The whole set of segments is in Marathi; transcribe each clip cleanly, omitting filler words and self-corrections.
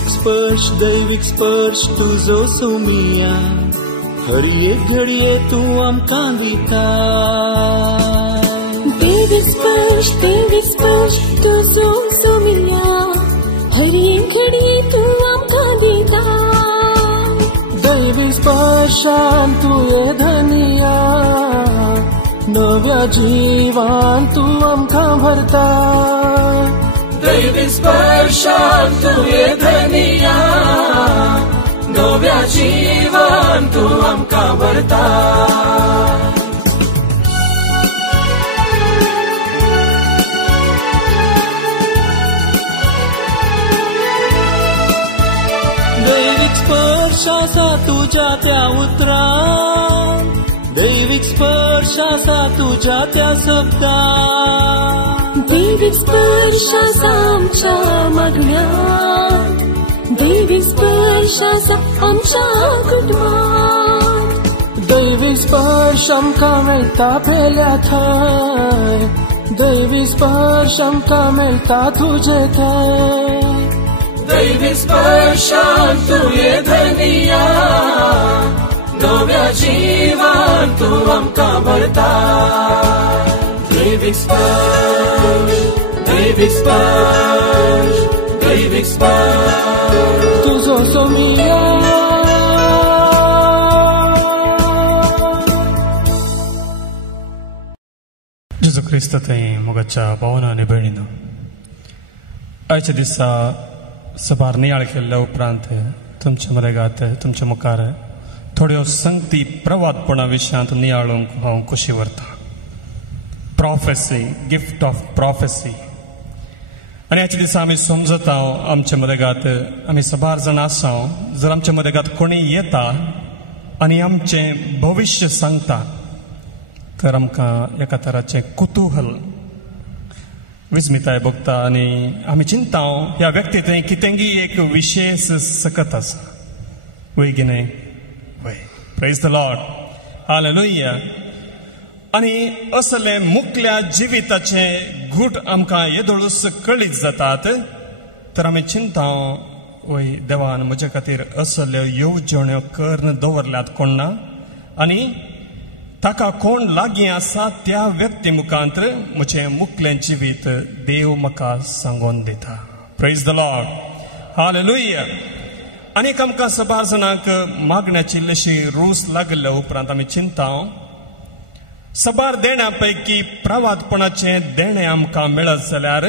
दैविक स्पर्श तुझो सोमिया हर एक घडये तू आमकां दिता दैविक स्पर्श तुझो सोमिया हर एक घडये तू आमकां दिता दैविक स्पर्शान तू ये धनिया नव्या जीवान तू आमकां भरता दैविक स्पर्शान तू ये धनिया नव्या जीवान तू आमकां भरता दैविक स्पर्शासा तुझ्या त्या उतरान दैविक स्पर्शासा तुझ्या त्या शब्दान दैविक स्पर्शासा आमच्या मागण्यात दैविक स्पर्शासा आमच्या कुटुंबात दैविक स्पर्श आमकां मेळटा पेल्या थंय दैविक स्पर्श आमकां मेळटा तुजे थंय दैविक स्पर्शान तू ये धनिया नव्या जीवान तू आमकां भरता दैविक स्पर्श तुझो सोमिया जेजू क्रिस्त थंय मोगाच्या भावनांनी भयणीनो आयच्या दिसा सभार नियाळ केल्ल्या उपरांत तुमच्या मरेगात तुमच्या मुखार थोड्यो संगती प्रवादपणा विशयांत नियाळूंक हांव खोशी व्हरता प्रॉफेसी गिफ्ट ऑफ प्रॉफेसी आनी ह्याच्या दिसा आमी समजता आमच्या मदेगात आमी सभार जाण आसा जर आमच्या मदेगात कोणी येता आनी आमचें भविश्य सांगता तर आमकां एका तराचें कुतूहल विस्मिताय भोगता आनी आमी चिंता ह्या व्यक्ती थंय कितेंगी एक विशेष सकत आसा वय की न्हय वय प्रेज द लॉर्ड हालेलुया आनी असले मुखल्या जिविताचे घूट आमकां येदोळूस कळीत जातात तर आमी चिंता वय देवान म्हजे खातीर असल्यो येवजण्यो करून दवरल्यात कोण ना आनी ताका कोण लागीं आसा त्या व्यक्ती मुखांत म्हजें मुखलें जिवीत देव म्हाका सांगून दिता प्रेज द लॉर्ड हालेलुया आनीक आमकां सबार जाणांक मागण्याची इल्लीशी रूस लागल्या उपरांत आमी चिंता सबार देण्या पैकी प्रवादपणाचें देणें आमकां मेळत जाल्यार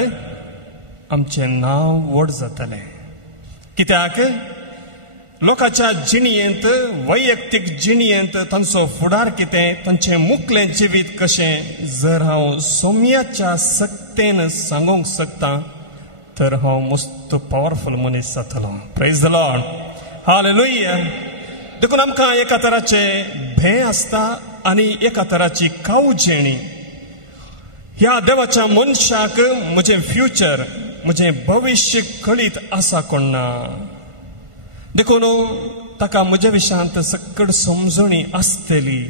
आमचें नांव व्हड जातलें कित्याक लोकांच्या जिणयेंत वैयक्तीक जिणयेंत तांचो फुडार कितें तांचें मुखलें जिवीत कशें जर हांव सोम्याच्या सक्तेन सांगूंक शकता तर हांव मस्त पॉवरफुल मनीस जातलो प्रेज द लॉर्ड हालेलुया देखून आमकां एका तराचें भंय आसता आनी एका तराची कावजेणी ह्या देवाच्या मनशाक म्हजें फ्युचर म्हजें भविश्य कळीत आसा कोण ना देखून ताका म्हज्या विशयांत सकड समजणी आसतली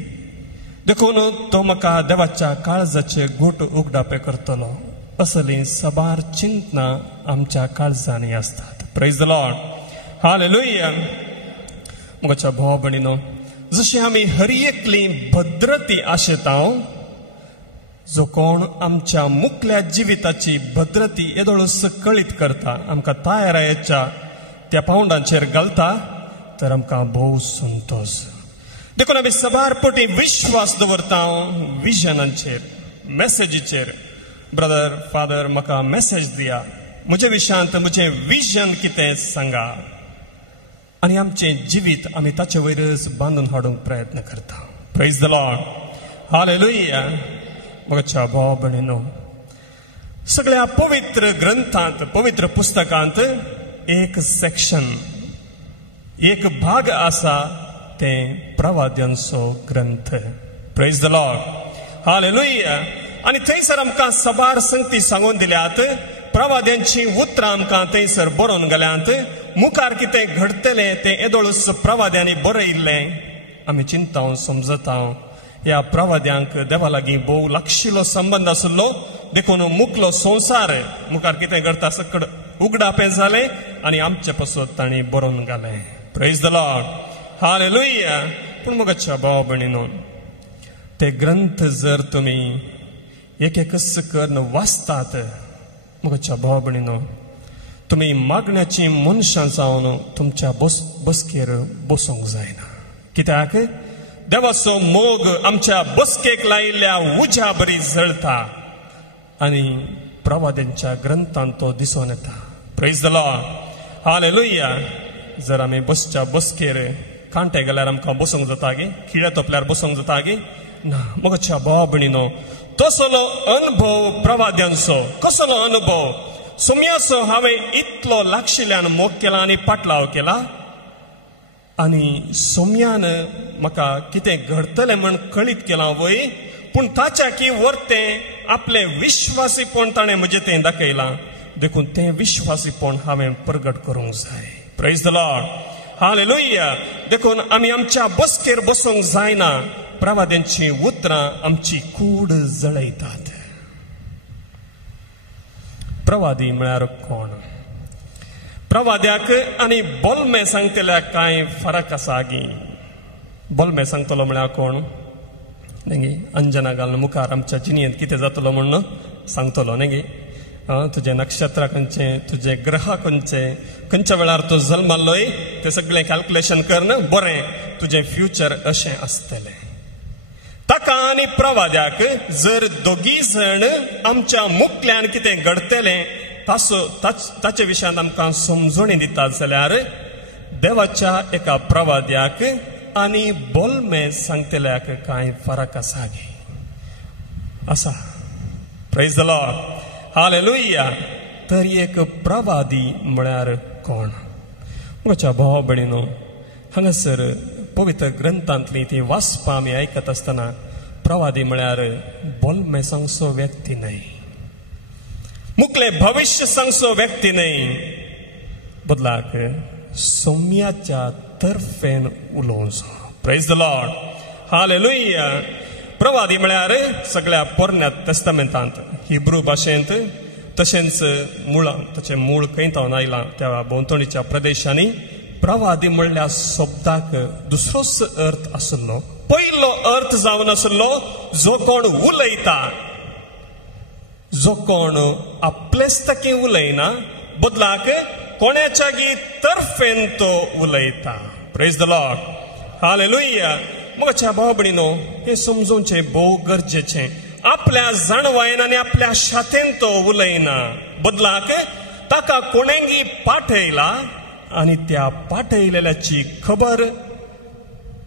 देखून तो म्हाका देवाच्या काळजाचे घोट उगडापे करतलो असलीं सबार चिंतना आमच्या काळजांनी आसतात प्रेज द लॉर्ड हालेलुया म्हज्या भाव भयणीनो जशी आमी हर एकली भद्रती आशेता जो कोण आमच्या मुखल्या जिविताची भद्रती येदोळूस कळीत करता आमकां तायरायेच्या त्या पावंडांचेर घालता तर आमकां भोव संतोश देखून आमी सबार पटी विश्वास दवरता विजनांचेर मेसेजीचेर ब्रदर फादर म्हाका मेसेज दिया म्हज्या विशयांत म्हजें विजन कितें सांगा आनी आमचें जिवीत आमी ताचे वयरच बांदून हाडूंक प्रयत्न करता प्रेज द लॉर्ड हालेलुया म्हज्या भाव भयणीनो सगळ्या पवित्र ग्रंथांत पवित्र पुस्तकांत एक सेक्शन एक भाग आसा ते प्रवाद्यांचो ग्रंथ प्रेज द लॉर्ड हालेलुया आनी थंयसर आमकां सबार संगती सांगून दिल्यात प्रवाद्यांची उतरां आमकां थंयसर बरोवन गेल्यांत मुखार कितें घडतलें तें येदोळूस प्रवाद्यांनी बरयल्लें आमी चिंता समजता ह्या प्रवाद्यांक देवा लागीं भोव लागशिल्लो संबंद आसलो देखून मुखलो संवसार मुखार कितें घडटा सकड उगडापें जालें आनी आमचे पासून तांणी बरोवन घालें. Praise the Lord. हालेलुया. पूण मुगाच्या भाव भयणीनो, ते ग्रंथ जर तुमी एक एकच करून वाचतात मुगाच्या भाव भयणीनो, तुमी मागण्याची मनशां जावन तुमच्या बसकेर बसूंक जायना. कित्याक देवाचो मोग आमच्या बसकेक लायिल्ल्या उज्या बरी जळटा आनी प्रवाद्यांच्या ग्रंथांत तो दिसून येता. Praise the Lord. हालेलुया. जर आमी बसच्या बसकेर कांटे गेल्यार आमकां बसूंक जाता गे, खिळे तोपल्यार बसूंक जाता गे ना. मुगाच्या भाव भयणीनो, तसलो अनुभव प्रवाद्यांचो, कसलो अनुभव सुमयाचो हांवें इतलो लागशिल्ल्यान मोग केला आनी पाटलाव केला, आनी सुमयान म्हाका कितें घडतलें म्हण कळीत केलां वय, पूण ताच्या की वर्तें आपले विश्वासीपण ताणें म्हजे तें दाखयलां. देखून तें विश्वासीपण हांवें प्रगट करूंक जाय. Praise the Lord. हालेलुया. देखून आमी आमच्या बसकेर बसूंक जायना. प्रवाद्यांची उतरां आमची कूड जळयतात. प्रवादी म्हळ्यार कोण? प्रवाद्याक आनी बोलमे सांगतल्याक कांय फरक आसा गी. बोलमे सांगतलो म्हळ्यार कोण? न्ही अंजना घालून मुखार आमच्या जिणेंत कितें जातलो म्हण सांगतलो न्ही. तुजे नक्षत्र खंयचे, तुजे ग्रह खंयचे, खंयच्या वेळार तूं जल्मल्लोय तें सगळें कॅल्क्युलेशन करन बरें तुजें फ्युचर अशें आसतलें. ताका आनी प्रवाद्याक जर दोगी जण आमच्या मुखल्यान कितें घडतलें ताचे विशयांत आमकां समजणी दितात जाल्यार देवाच्या एका प्रवाद्याक आनी बोलमे सांगतल्याक कांय फरक आसा गे. आसा. Praise the Lord. हालेलुया. तर एक प्रवादी म्हळ्यार कोण? म्हज्या भाव भयणीनो, हांगासर पवित्र ग्रंथांतली ती वाचपां आमी आयकत आसतना प्रवादी म्हळ्यार बोलमे सांगसो व्यक्ती न्हय, मुखले भविश्य सांगसो व्यक्ती न्हय, बदलाक सौम्याच्या तर्फेन उलोवचो. Praise the Lord. हालेलुया. प्रवादी म्हळ्यार सगळ्या पोरण्या तेस्तामेंतांत हिब्रू भाशेंत तशेंच ताचें मूळ खंयतावन आयलां त्या भोंवतणीच्या प्रदेशांनी प्रवादी म्हणल्या शब्दाक दुसरोच अर्थ आसलो. पयलो अर्थ जावन आसलो जो कोण उलयता, जो कोण आपलेस्ताकी उलयना, बदलाक कोणाच्या गी तर्फेन तो उलयता. Praise the Lord. हालेलुया. म्हज्या भाव भयणीनो, हें समजोवचें भोव गरजेचें. आपल्या जाणवायेन आनी आपल्या शातेन तो उलयना, बदलाक ताका कोणेंगी पाठयला आनी त्या पाठयलेल्याची खबर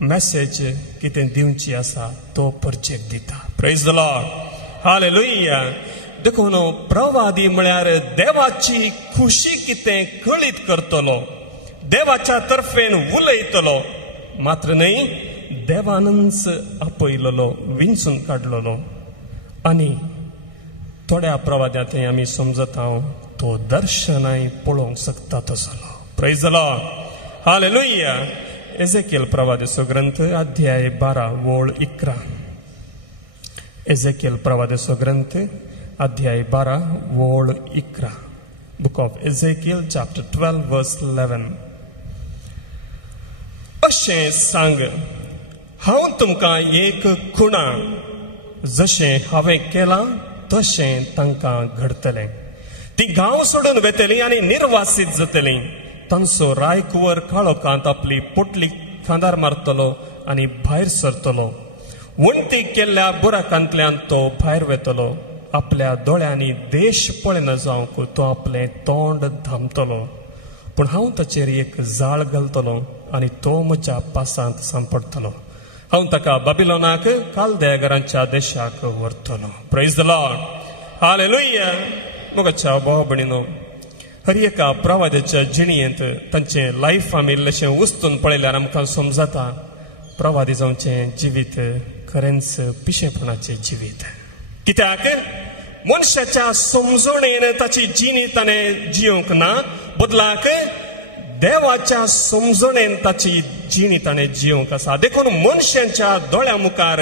मॅसेज कितें दिवची आसा तो परचेक दिता. Praise the Lord. हालेलुया. देखून प्रवादी म्हळ्यार देवाची खुशी कितें कळीत करतलो, देवाच्या तर्फेन उलयतलो, मात्र न्हय देवानच आपयलेलो, विंचून काडलेलो. आनी थोड्या प्रवाद्यांत आमी समजता तो दर्शनाय पळोवंक शकता तसलो. Praise the Lord. हालेलुया. एजेकिएल प्रवादीचो ग्रंथ अध्याय 12 ओळ 11. एजेकिएल प्रवादीचो ग्रंथ अध्याय 12 ओळ 11. बुक ऑफ एजेकिएल चॅप्टर 12 वर्स 11. अशें सांग, हांव तुमकां एक खुणा, जशें हांवें केलां तशें तांकां घडतलें. ती गांव सोडून वेतलीं आनी निर्वासीत जातलीं. तांचो रायकुंवर काळोखांत आपली पोटली खांदार मारतलो आनी भायर सरतलो. वणटी केल्ल्या बुराकांतल्यान तो भायर वेतलो. आपल्या दोळ्यांनी देश पळयना जावंक तो आपलें तोंड धांपतलो. पूण हांव ताचेर एक जाळ घालतलो आनी तो म्हज्या पासांत सांपडतलो. हांव ताका बाबिलोनाक कालदेगरांच्या देशाक व्हरतलो. Praise the Lord. हालेलुया. म्हज्या भाव भयणीनो, हर एका प्रवाद्याच्या जिणेंत तांचें लायफ आमी इल्लेशें उस्तून पळयल्यार आमकां समजता प्रवादी जावचें जिवीत खरेंच पिशेपणाचें जिवीत. कित्याक मनशाच्या समजणेन ताची जिणी ताणें जियोंक ना, बदलाक देवाच्या समजणेन ताची जिणी ताणें जियोंक आसा. देखून मनशांच्या दोळ्या मुखार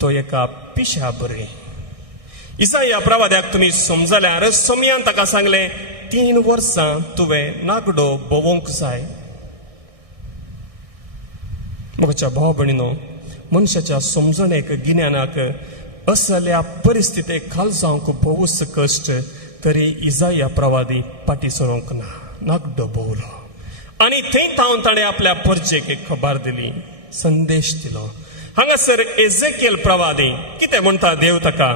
तो एका पिश्या बरी. इसाया प्रवाद्याक तुमी समजल्यार समयान ताका सांगलें, 3 वर्सां तुवें नागडो भोवंक जाय. म्हज्या भाव भयणीनो, मनशाच्या समजणेक गिन्यानाक असल्या परिस्थितीक खाल जावंक भोवूच कश्ट, तरी इजाया प्रवादी फाटी सरोंक ना, नागडो भोवलो. आनी थंय तावन ताणें आपल्या परजेक एक खबर दिली, संदेश दिलो. हांगासर एजेकिएल प्रवादी कितें म्हणटा देव ताका,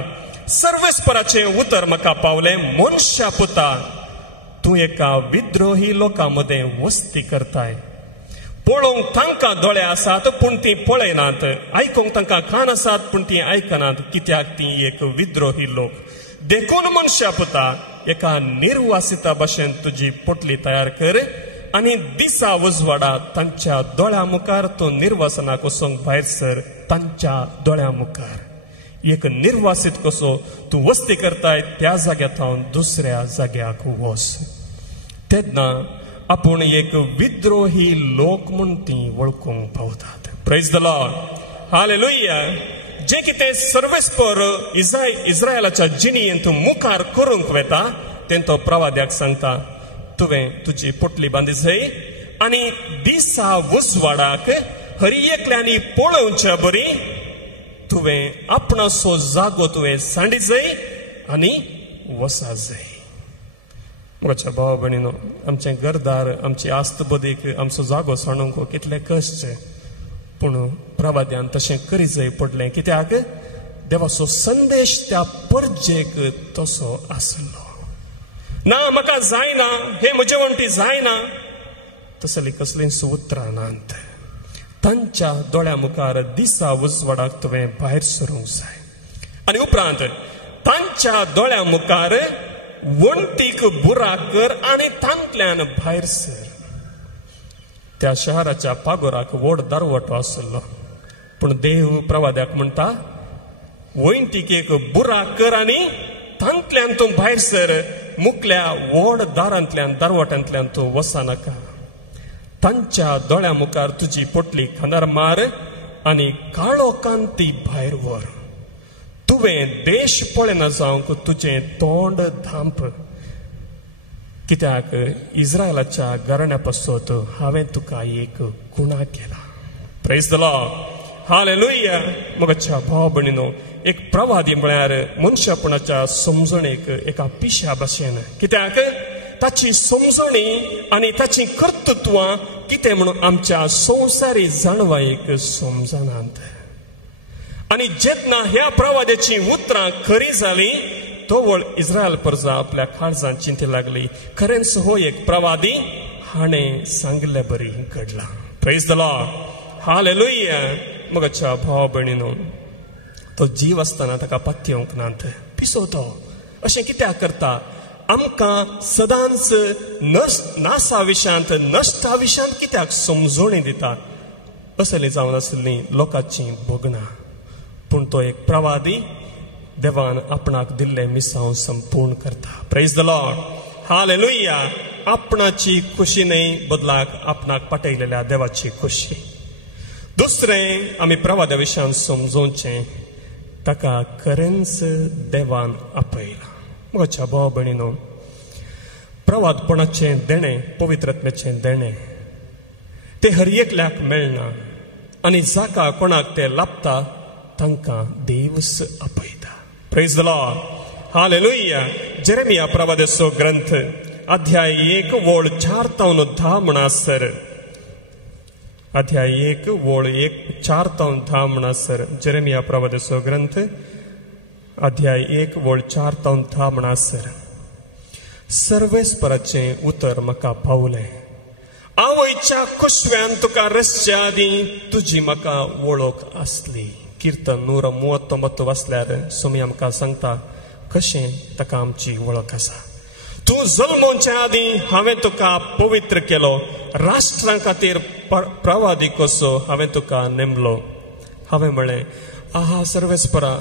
सर्वेस्पराचें उतर म्हाका पावलें, मनशा पुता तूं एका विद्रोही लोकां मदें वस्ती करताय. पळोवंक तांकां दोळे आसात पूण तीं पळयनात, आयकूंक तांकां कान आसात पूण तीं आयकनात, कित्याक तीं एक विद्रोही लोक. देखून मनशा पुता एका निर्वासिता भाशेन तुजी पोटली तयार कर आनी दिसा उजवाडा तांच्या दोळ्या मुखार तूं निर्वासनाक वचोंक भायर सर. तांच्या दोळ्या मुखार एक निर्वासित कसो तूं वस्ती करताय त्या जाग्यांत दुसऱ्या जाग्याक वच. तेन्ना आपूण एक विद्रोही लोक म्हूण तीं वळखूंक पावतात. Praise the Lord, hallelujah. जे कितें सर्वेस्पर इस्रायलाच्या जिणेंत मुखार करूंक वेता तें तो प्रवाद्याक सांगता, तुवें तुजी पोटली बांदी जाय आनी दिसा उजवाडाक हरी एकल्यांनी पळोवच्या बरी तुवें आपणाचो जागो तुवें सांडी जाय आनी वसा जाय. म्हज्या भाव भयणीनो, आमचें घरदार, आमची आस्त बदीक आमचो जागो सांडूंक कितले कश्ट, पूण प्रवाद्यान तशें करी जाय पडलें. कित्याक देवाचो संदेश त्या परजेक तसो आसलो. ना म्हाका जायना, हे म्हजे वणटी जायना, तसली कसलींच उतरां नात. तांच्या दोळ्या मुखार दिसा उजवाडाक तुवें भायर सरूंक जाय. आनी उपरांत तांच्या दोळ्या मुखार वणटीक बुराक कर आनी तांतल्यान भायर सर. त्या शहराच्या पागोराक व्हड दारवटो आसलो, पूण देव प्रवाद्याक म्हणटा, वणटीक एक बुराक कर आनी तांतल्यान तूं भायर सर. मुखल्या व्हड दारांतल्यान दारवटांतल्यान तूं वचनाका. तांच्या दोळ्या मुखार तुजी पोटली खांदार मार आनी काळो कांती भायर व्हर. तुवें देश पळयना जावंक तुजें तोंड धांप, कित्याक इस्रायलाच्या घराण्या पासत हांवें तुका एक गुन्हा केला. Praise the Lord, hallelujah. म्हज्या भाव भयणीनो, एक प्रवादी म्हळ्यार मनशापणाच्या समजणेक एका पिश्या भाशेन, कित्याक ताची समजणी आनी ताची कर्तृत्वां कितें म्हणून आमच्या संवसारी जाणवायेक समजनात. आनी जेन्ना ह्या प्रवाद्याची उतरां खरी जालीं तोवळ इस्रायल प्रजा आपल्या काळजांत चिंते लागली, खरेंच हो एक प्रवादी, हाणें सांगले बरी घडलां. Praise the Lord, hallelujah. म्हज्या भाव भयणीनो, तो जीव आसतना ताका पातयेवंक नात, पिसवतो. अशें कित्याक करता? आमकां सदांच नासा विशांत, नश्टा विशांत कित्याक समजोणी दिता? असली जावन आसली लोकांची भोगणां. पूण तो एक प्रवादी देवान आपणाक दिल्ले मिसांव संपूर्ण करता. Praise the Lord, hallelujah. आपणाची खुशी न्हय, बदलाक आपणाक पाठयलेल्या देवाची खुशी. दुसरें आमी प्रवाद्या विशयान समजोवचें, ताका खरेंच देवान आपयला. म्हज्या भाव भयणीनो, प्रवादपणाचें देणें, पवित्रत्वेचें देणें तें हर एकल्याक मेळना, आनी जाका कोणाक तें लाभता तांकां देवच आपयता. Praise the Lord, hallelujah. Jeremiah प्रवाद्याचो ग्रंथ अध्याय 1 वोळ 4 तावन 10 म्हणासर, अध्याय 1 वोळ 4 तावन 10 म्हणासर, जेरेमिया प्रवाद्याचो ग्रंथ अध्याय 1 वोळ 4 तावन 10 म्हणासर, सर्वेस्पराचें उतर म्हाका पावलें. आवयच्या कुशव्यान तुका रसच्या आदीं तुजी म्हाका वळख आसली. कीर्तन 139 वाचल्यार सुमी आमकां सांगता कशें ताका आमची वळख आसा. तूं जल्मोवच्या आदीं हांवें तुका पवित्र केलो, राष्ट्रां खातीर प्रवादी कसो हांवें तुका नेमलो. हांवें म्हळें, आहा सर्वेस्परा,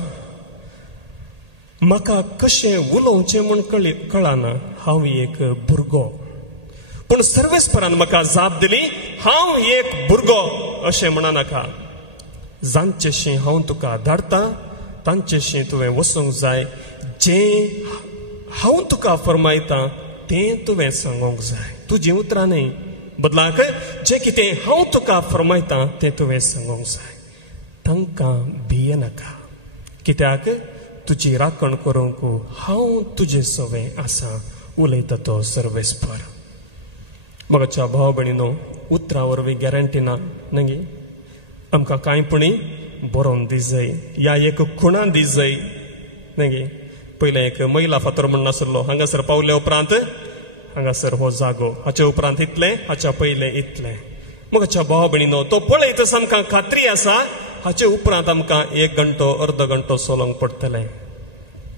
म्हाका कशें उलोवचें म्हूण कळना, हांव एक भुरगो. पूण सर्वेस्परान म्हाका जाप दिली, हांव एक भुरगो अशें म्हणनाका. जांचेशीं हांव तुका धाडटां तांचेशीं तुवें वचूंक जाय. जें हांव तुका फरमायतां तें तुवें सांगोंक जाय. तुजीं उतरां न्ही, बदलाक जें कितें हांव तुका फरमायतां तें तुवें सांगोंक जाय. तांकां भिये नाका, कित्याक तुजी राखण करूंक हांव तुजे सवें आसा, उलयता तो सर्वेस्पर. मगाच्या भाव भयणीनो, उतरां वरवीं गॅरंटी ना न्ही. आमकां कांयपणी बरोवन दी जाय, ह्या एक खुणान दी जाय न्ही. पयलें एक महिला फातर म्हण नासलो, हांगासर पावले उपरांत हांगासर हो जागो, हाचे उपरांत इतलें, हाच्या पयलें इतलें. मगाच्या भाव भयणीनो, तो पळयतस आमकां खात्री आसा हाचे उपरांत आमकां 1 घंटो अर्द घंटो चलोवंक पडटलें.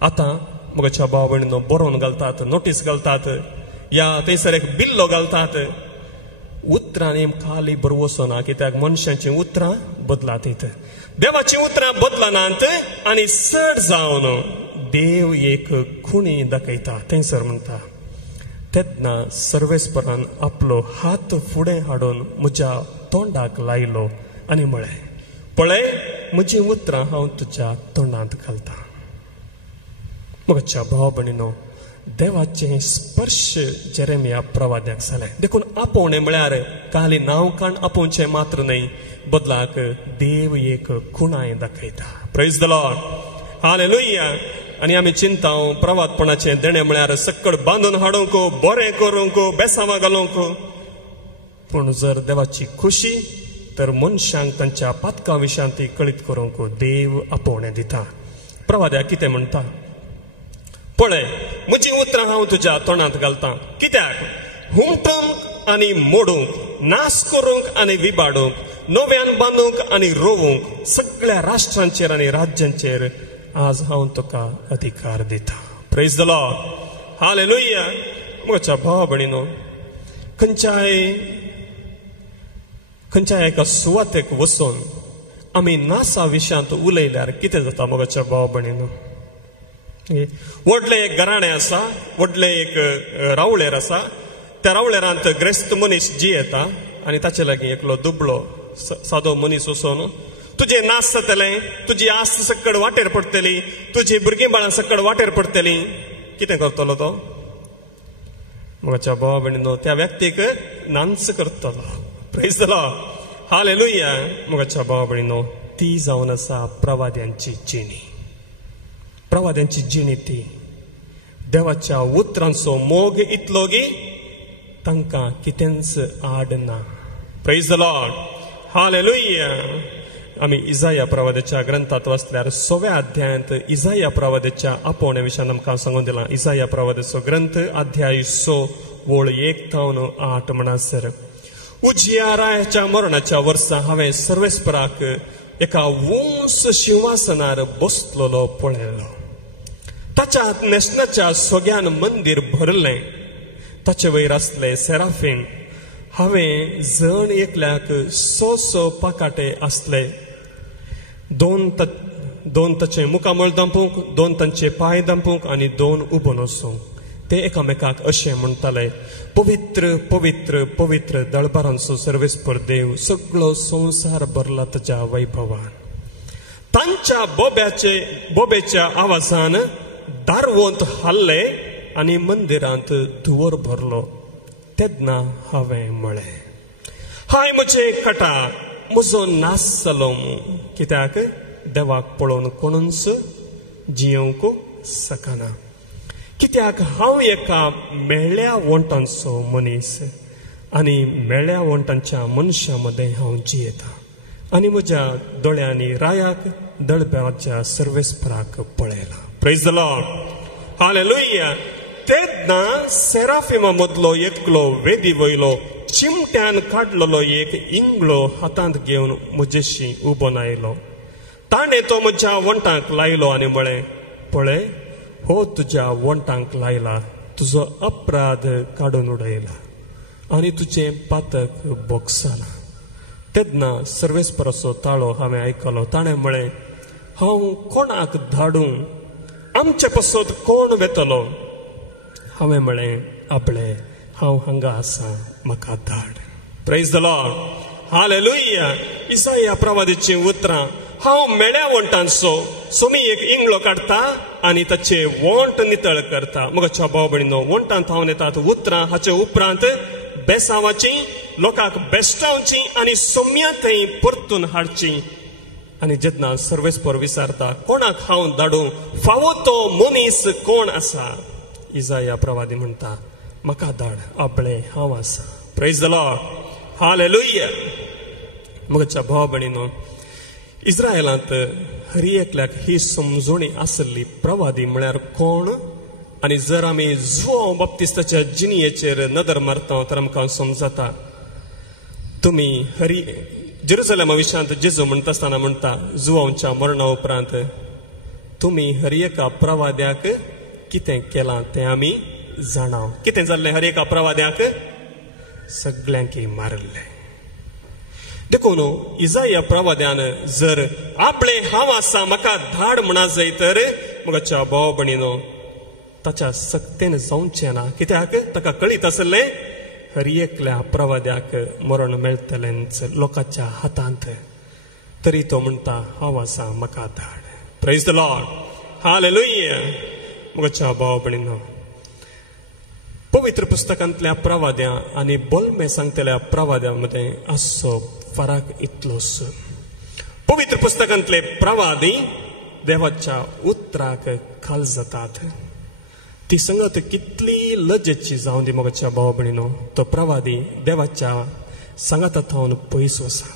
आतां मगाच्या भाव भयणीनो बरोवन घालतात, नोटीस घालतात, या थंयसर एक बिल्लो घालतात. उतरां नेम खाली बरोवन वचना, कित्याक मनशांची उतरां बदलात. देवाची उतरां बदलनात आनी चड जावन देव एक खुणी दाखयता. थंयसर म्हणटा, तेन्ना सर्वेस्परान आपलो हात फुडें हाडून म्हज्या तोंडाक लायलो आनी म्हळें, पळय म्हजी उतरां हांव तुज्या तोंडांत घालतां. म्हज्या भाव भयणीनो, देवाचे स्पर्श जेरेमिया प्रवाद्याक जालें. देखून आपोवणें म्हळ्यार खाली नांव काण आपोवचें मात्र न्ही, बदलाक देव एक खुणाय दाखयता. Praise the Lord, hallelujah. आनी आमी चिंताव प्रवादपणाचें देणें म्हळ्यार सक्कड बांदून हाडूंक, बरें करूंक, बेसांवां घालूंक. पूण जर देवाची खुशी तर मनशांक तांच्या पातकां विशयां ती कळीत करूंक देव आपोवणें दिता. प्रवाद्याक कितें म्हणटा, पळय म्हजी उतरां हांव तुज्या तोंडांत घालतां. कित्याक हुमटूंक आनी मोडूंक, नास करूंक आनी विबाडूंक, नव्यान बांदूंक आनी रोवूंक सगळ्या राष्ट्रांचेर आनी राज्यांचेर आज हांव तुका अधिकार दिता. Praise the Lord, hallelujah. म्हज्या भाव भयणीनो, खंयच्याय एका सुवातेक वचून आमी नासा विशयांत उलयल्यार कितें जाता म्हज्या भाव भयणीनो. व्हडलें एक घराणें आसा, व्हडलें एक रावळेर आसा. त्या रावळेरांत ग्रेस्त मनीस जियेता आनी ताचे लागीं एकलो दुबळो सादो मनीस वचून, तुजें नास जातलें, तुजी आस्त सक्कड वाटेर पडटली, तुजी भुरगीं बाळां सक्कड वाटेर पडटलीं. कितें करतलो तो? म्हज्या भाव भयणीनो, त्या व्यक्तीक नांच करतलो. Praise the Lord, hallelujah. म्हज्या भाव भयणीनो, ती जावन आसा प्रवाद्यांची जिणी. प्रवाद्यांची जिणी ती देवाच्या उतरांचो मोग इतलो की तांकां कितेंच आड ना. Praise the Lord, hallelujah. आमी इजाया प्रवाद्याच्या ग्रंथांत वाचल्यार 6व्या अध्यायांत इजाया प्रवाद्याच्या आपोवण्या विशयान आमकां सांगून दिलां. इजाया प्रवाद्याचो ग्रंथ अध्याय 6 वळ 1 तावन 8 म्हणासर, उजियाराच्या मरणाच्या वर्सा हांवें सर्वेस्पराक एका उंच शिंवासनार बसलेलो पळयलो. ताच्या नेशनाच्या सोग्यान मंदीर भरलें. ताचे वयर आसले सेराफीन. हांवें जण एकल्याक 6 पाकाटे आसले. 2 ताचे मुखामळ दांपूंक, 2 तांचे पांय दांपूंक आनी 2 उबोन वचूंक. ते एकामेकाक अशें म्हणटाले, पवित्र पवित्र पवित्र दळबारांचो सर्वेस्पर देव, सगळो संवसार भरला ताच्या वैभवान. तांच्या बोबेच्या आवाजान दारवंत हाल्ले आनी मंदिरांत धुंवर भरलो. तेन्ना हांवें म्हळें, हाय म्हजे काटा, म्हजो नास जालो. कित्याक देवाक पळोवन कोणूच जियोंक शकना. कित्याक हांव एका मेळ्ळ्या वंटांचो मनीस आनी मेळ्ळ्या वंटांच्या मनशां मदें हांव जियेता. आनी म्हज्या दोळ्यांनी रायाक दळब्याच्या सर्वेस्पराक पळयला. Praise the Lord, hallelujah. तेन्ना सेराफिमा मदलो एकलो वेदी वयलो चिमट्यान काडलेलो एक इंगळो हातांत घेवन म्हजेशी उबो आयलो. ताणें तो म्हज्या वंटांक लायलो आनी म्हळें, पळय हो तुज्या वंटांक लायला, तुजो अपराध काडून उडयला आनी तुजें पातक बोगसाला. तेन्ना सर्वेस्पराचो ताळो हांवें आयकलो. ताणें म्हळें, हांव कोणाक धाडूं? आमचे पासत कोण वेतलो? हांवें म्हळें, आपले हांव हांगा आसा, म्हाका धाड. Praise the Lord, hallelujah. Isaiah प्रवादीचीं उतरां हांव मेळ्या वंटांचो सोमी एक इंगळो काडटा आनी ताचे वंट नितळ करता. मुगाच्या भाव भयणीनो, वंटांत हांव येतात उतरां, हाचे उपरांत बेसांवाची, लोकांक बेश्टावची आनी सोम्या थंय परतून हाडची. आनी जेन्ना सर्वेस्पर विचारता कोणाक हांव धाडूं, फावो तो मनीस कोण आसा? इसाया प्रवादी म्हणटा, म्हाका धाड, आपले हांव आसा. Praise the Lord, hallelujah. म्हज्या भाव भयणीनो, इस्रायलांत हर एकल्याक ही समजोणी आसली प्रवादी म्हळ्यार कोण. आनी जर आमी जुआंव बाप्तिस्ताच्या जिणयेचेर नदर मारता तर आमकां समजता. तुमी जेरुसलेमा विशयांत जेजू म्हणटा आसतना म्हणटा, जुआंवच्या मरणा उपरांत तुमी हर एका प्रवाद्याक कितें केलां तें आमी जाणाव. कितें जाल्लें हर एका प्रवाद्याक? सगळ्यांक मारले. देखून इसाया प्रवाद्यान जर आपले हांव आसा म्हाका धाड म्हणा जाय तर म्हज्या भाव भयणीनो, ताच्या सक्तेन जावचें ना. कित्याक ताका कळीत आसलें हर एकल्या प्रवाद्याक मरण मेळटलेंच लोकांच्या हातांत. तरी तो म्हणटा, हांव आसा, म्हाका धाड. Praise the Lord, hallelujah. म्हज्या भाव भयणीनो, पवित्र पुस्तकांतल्या प्रवाद्यां आनी बोलमे सांगतल्या प्रवाद्यां मदें असो फरक इतलोच. पवित्र पुस्तकांतले प्रवादी देवाच्या उतराक खाल जातात. ती संगत कितली लजेची जावं दी मोगाच्या भाव भयणीनो, तो प्रवादी देवाच्या सांगातांत पयस वसा.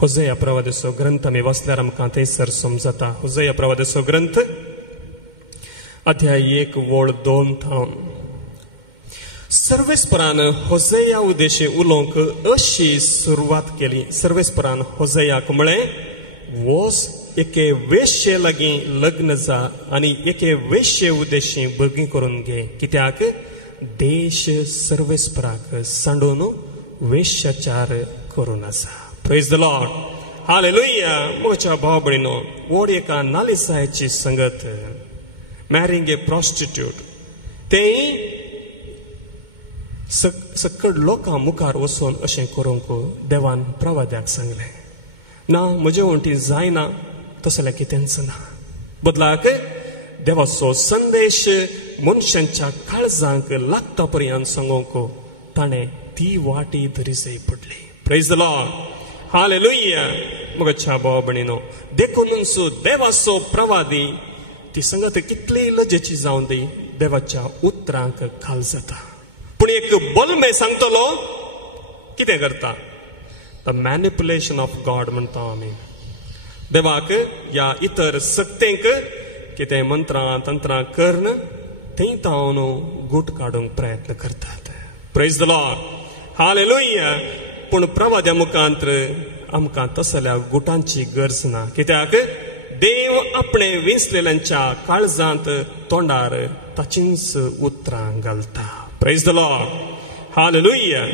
होसेया प्रवादीचो ग्रंथ आमी वाचल्यार आमकां थंयसर समजता. होसेया प्रवादीचो ग्रंथ अध्याय 1:2. सर्वेस्परान होसेया उद्देशी उलोवंक अशी सुरवात केली. सर्वेस्परान होसेयाक म्हळें, वोस एके वेश्ये लागीं लग्न जा आनी एके वेश्ये उद्देशी भुरगीं करून घे. कित्याक देश सर्वेस्पराक सांडून वेश्याचार करून आसा. Praise the Lord, hallelujah. म्हज्या भाव भयणीनो, वोड एका नालिसायेची संगत, मॅरिंग ए प्रॉस्टिट्यूट, तें सकड लोकां मुखार वचून अशें करूंक देवान प्रवाद्याक सांगलें. ना, म्हजे वंटी जायना तसलें कितेंच ना. बदलाक देवाचो संदेश मनशांच्या काळजांक लागता पर्यंत सांगूंक ताणें ती वाटी धरी जाय पडली. Praise the Lord, hallelujah. म्हज्या भाव भयणीनो, देखूनच देवाचो प्रवादी ती संगत कितली लजेची जावन दी देवाच्या उतरांक खाल जाता. पूण एक बोलमे सांगतलो कितें करता? द मॅनिपुलेशन ऑफ गॉड म्हणटा आमी. देवाक या इतर सक्तेंक कितें मंत्रां तंत्रां करून थंय तावन गूट काडूंक प्रयत्न करतात. Praise the Lord, hallelujah. पूण प्रवाद्या मुखांतर आमकां तसल्या गुटांची गरज ना. कित्याक देव आपणे विंचलेल्यांच्या काळजांत तोंडार ताचींच उतरां घालता. Praise the Lord, hallelujah.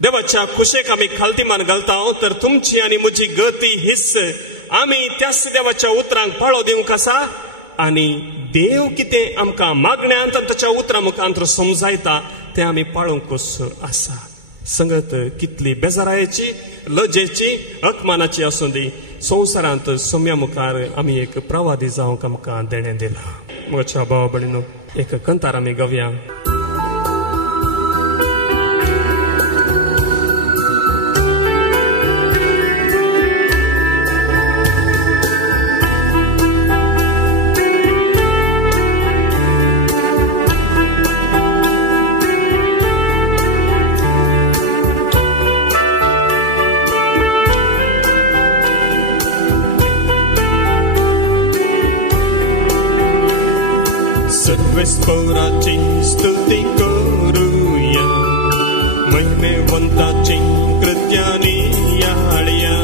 देवाच्या खुशेक आमी खालतीमान घालता तर तुमची आनी म्हजी गती हिस्स आमी त्याच देवाच्या उतरांक पाळो दिवंक आसा. आनी देव कितें आमकां मागण्यांत ताच्या उतरां मुखांतर समजायता तें आमी पाळोवंकूच आसा. संगत कितली बेजारायेची, लजेची, अपमानाची आसूं दी, संवसारांत सोम्या मुखार आमी एक प्रवादी जावंक आमकां देणें दिलां. म्हज्या भाव भयणीनो, एक कंतार आमी गावया. सर्वेस्पराची स्तुती करूया, महिमेवंताची कृत्यानी याळया.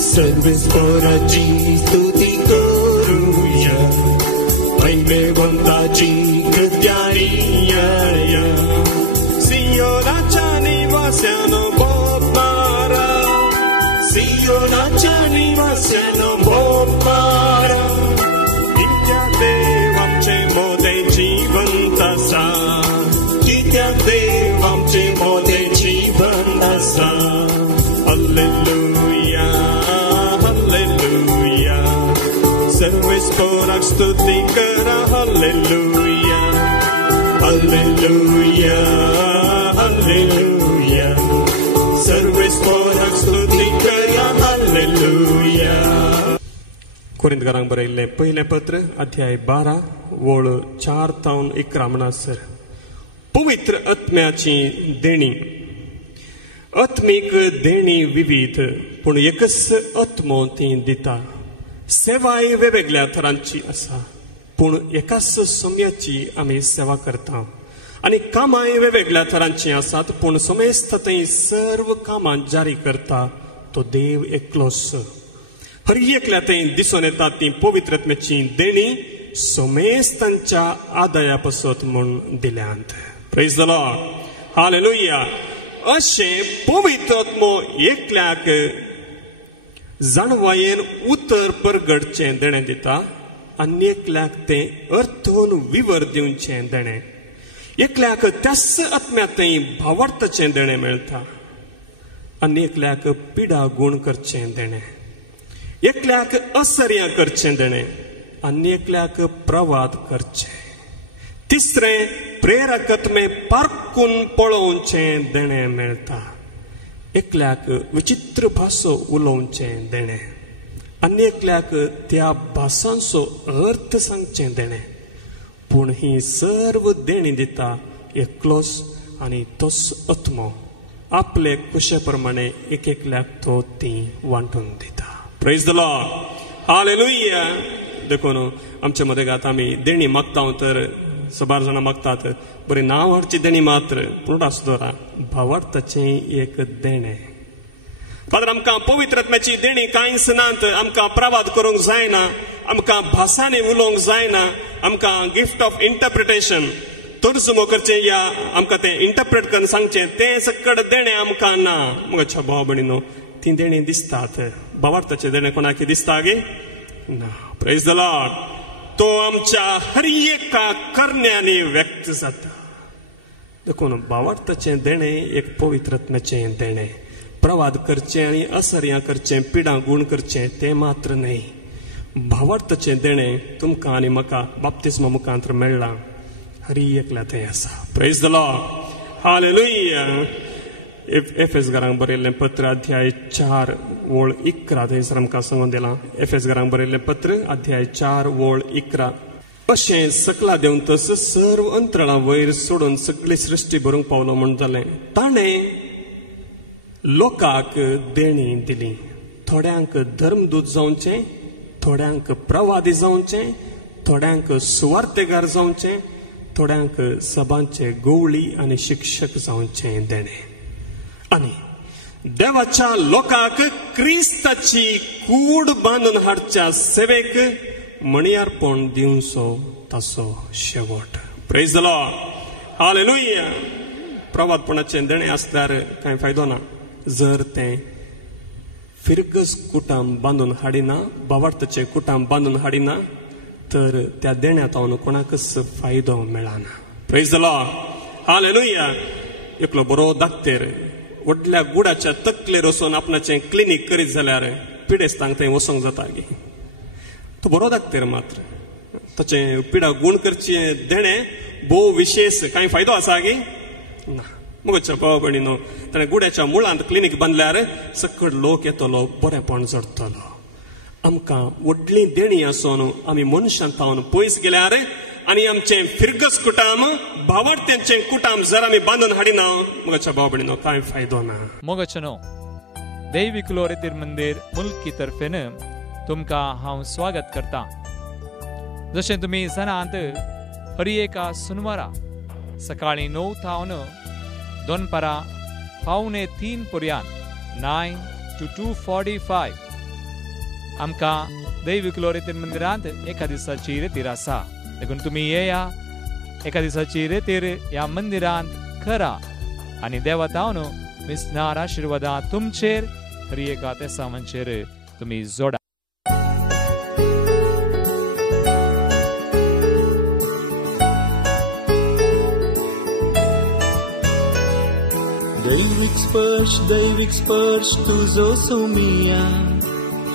सर्वेस्पराची स्तुती करूया, महिमेवंताची कृत्यानी याळया. सियोनाच्या निवास्यानो भोगणारा, सियोनाच्या निवास्यानो भोगणारा. कित्याक देव आमचे मोदेची बंद आसा. Hallelujah, hallelujah. स्तुती करा. Hallelujah hallelujah hallelujah. सर्वेस्पराक स्तुती करा. हालेलुया. कोरिंथकारांक बरयल्लें पयलें पत्र अध्याय 12 वळ 4 ते 11 म्हणसर पवित्र आत्म्याची देणी. आत्मीक देणी विविध पूण एकच आत्मो ती दिता. सेवाय वेगवेगळ्या तरांची आसा पूण एकाच सोम्याची आमी सेवा करता. आनी कामाय वेगवेगळ्या तरांची आसात पूण सोमेस्त थंय सर्व कामां जारी करता तो देव एकलोच. हर एकल्या थंय दिसून येता ती पवित्र आत्म्याची देणी सोमेस्तांच्या आदाया पासत म्हूण दिल्यांत. Praise the Lord. हालेलुया. अशे पवित्र आत्मो एकल्याक जाणवायेन उतर परगडचें देणें दिता. आनी एकल्याक तें अर्थोन विवर दिवचें देणें. एकल्याक त्याच आत्म्यातय भावार्थाचें देणें मेळटा. आनी एकल्याक पिडा गूण करचें देणें. एकल्याक असर्यां करचें देणें. आनी एकल्याक प्रवाद करचें. तिसरें प्रेरकत्मे पारखून पळोवचें देणें मेळटा. एकल्याक विचित्र भासो उलोवचें देणें. आनी एकल्याक त्या भासांचो अर्थ सांगचें देणें. पूण ही सर्व देणी दिता एकलोच आनी तोच आत्मो. आपले कुशे प्रमाणे एक एकल्याक तो ती वांटून दिता. Praise the Lord. हालेलुया. देखून आमच्या मदें आतां आमी देणी मागता तर सबार जाणां मागतात बरी नांवाची देणी मात्र पूण आसदोरा भावार्थाचें एक देणें. फादर आमकां पवित्र आत्म्याची देणी कांयच नात. आमकां प्रवाद करूंक जायना. आमकां भासांनी उलोवंक जायना. आमकां गिफ्ट ऑफ इंटरप्रिटेशन तर्जुमो करचें या आमकां तें इंटरप्रेट करून सांगचें तें सकट देणें आमकां ना. म्हज्या भाव भयणीनो ती देणी दिसतात. भावार्थाचें देणें कोणाक दिसता गे ना. Praise the Lord. तो आमच्या हर एका करण्यांनी व्यक्त जाता. देखून भावार्थाचें देणें एक पवित्र आत्म्याचें देणें. प्रवाद करचें आनी असर्यां करचें पिडा गूण करचें तें मात्र न्हय. भावार्थाचें देणें तुमकां आनी म्हाका बाप्तिस्मा मुखांतर मेळ्ळां. हर एकल्या थंय आसा. Praise the Lord. हालेलुया. एफेसकारांक बरयल्लें पत्र अध्याय 4 वळ 11 थंयसर आमकां सांगून दिलां. एफेसकारांक बरयल्लें पत्र अध्याय 4 वळ 11. अशें सकला देंवन तस सर्व अंतराळां वयर सोडून सगळी सृश्टी भरूंक पावलो म्हूण जालें. ताणें लोकांक देणी दिली. थोड्यांक धर्मदूत जावचें. थोड्यांक प्रवादी जावचें. थोड्यांक सुवार्थेगार जावचें. थोड्यांक सभांचे गवळी आनी शिक्षक जावचें देणें. आनी देवाच्या लोकांक क्रिस्ताची कूड बांदून हाडच्या सेवेक मणियारपण दिवचो ताचो शेवट. Praise the Lord. हालेलुया. प्रवादपणाचें देणें आसल्यार कांय फायदो ना जर तें फिरगस कुटाम बांदून हाडिना. भावार्थाचें कुटाम बांदून हाडिना तर त्या देण्यांतावन कोणाकच फायदो मेळना. Praise the Lord. हालेलुया. एकलो बरो दाक्तेर व्हडल्या गुडाच्या तकलेर वचून आपणाचें क्लिनीक करीत जाल्यार पिडेस्तांक थंय वचोंक जाता गे. तो बरो दाक्तेर मात्र ताचें पिडा गूण करचें देणें भोव विशेश कांय फायदो आसा गे ना. म्हज्या भाव भयणीनो ताणें गुड्याच्या मुळांत क्लिनीक बांदल्यार सकट लोक येतलो बरेपण जडटलो. आमकां व्हडली देणी आसून आमी मनशांतावन पयस गेल्यार आनी आमचें फिरगस कुटाम भावार्थ्यांचें कुटाम जर आमी बांदून हाडिना म्हज्या भाव भयणीनो कांय फायदो ना. मोगचनो दैविक लोरेतीर मंदिर मुल्की तर्फेन तुमकां हांव स्वागत करतां. जशें तुमी जाणात हर एका सुनवारा सकाळीं 9 तावन दोनपारां 2:45 पर्यंत 9 to 2:45 आमकां दैविक लोरेतीर मंदिरांत एका दिसाची रेतीर आसा. देखून तुमी येया. एका दिसाची रेतीर ह्या मंदिरांत करा आनी देवातावन मिसनार आशिर्वादां तुमचेर हर एका तेसावांचेर तुमी जोडा. दैविक स्पर्श तुझो सोमिया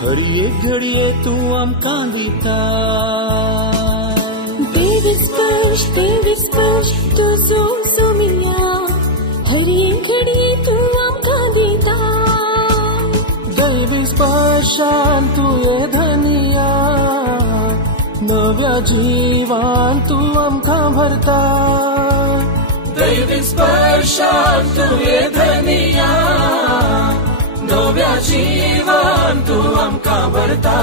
हर एक घडये तू आमकां दिता देवी स्पर्श तुजो सोमिया हर एक घडये तू आमकां दिता दैवी स्पर्शान तू ये धनिया नव्या जीवान तू आमकां भरता दैवी स्पर्शान तू ये धनिया नव्या जीवान तू आमकां भरता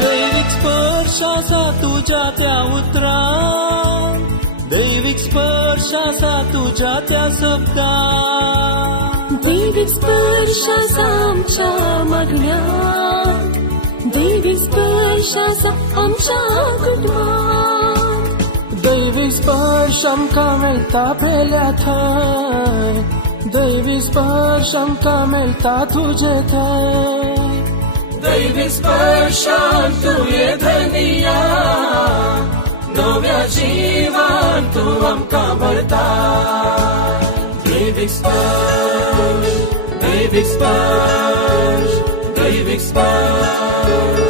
दैविक स्पर्शाचा तुझ्या त्या उतरान दैविक स्पर्शाचा तुझ्या त्या शब्दान दैविक स्पर्शाचा आमच्या मागण्यात दैविक स्पर्शाचा आमच्या कुटुंबात दैविक स्पर्श आमकां मेळटा पेल्या थंय दैविक स्पर्श आमकां मेळटा तुजे थंय दैविक स्पर्शान तू ये धनिया नव्या जीवान तू आमकां भरता दैविक स्पर्श दैविक स्पर्श दैविक स्पर्श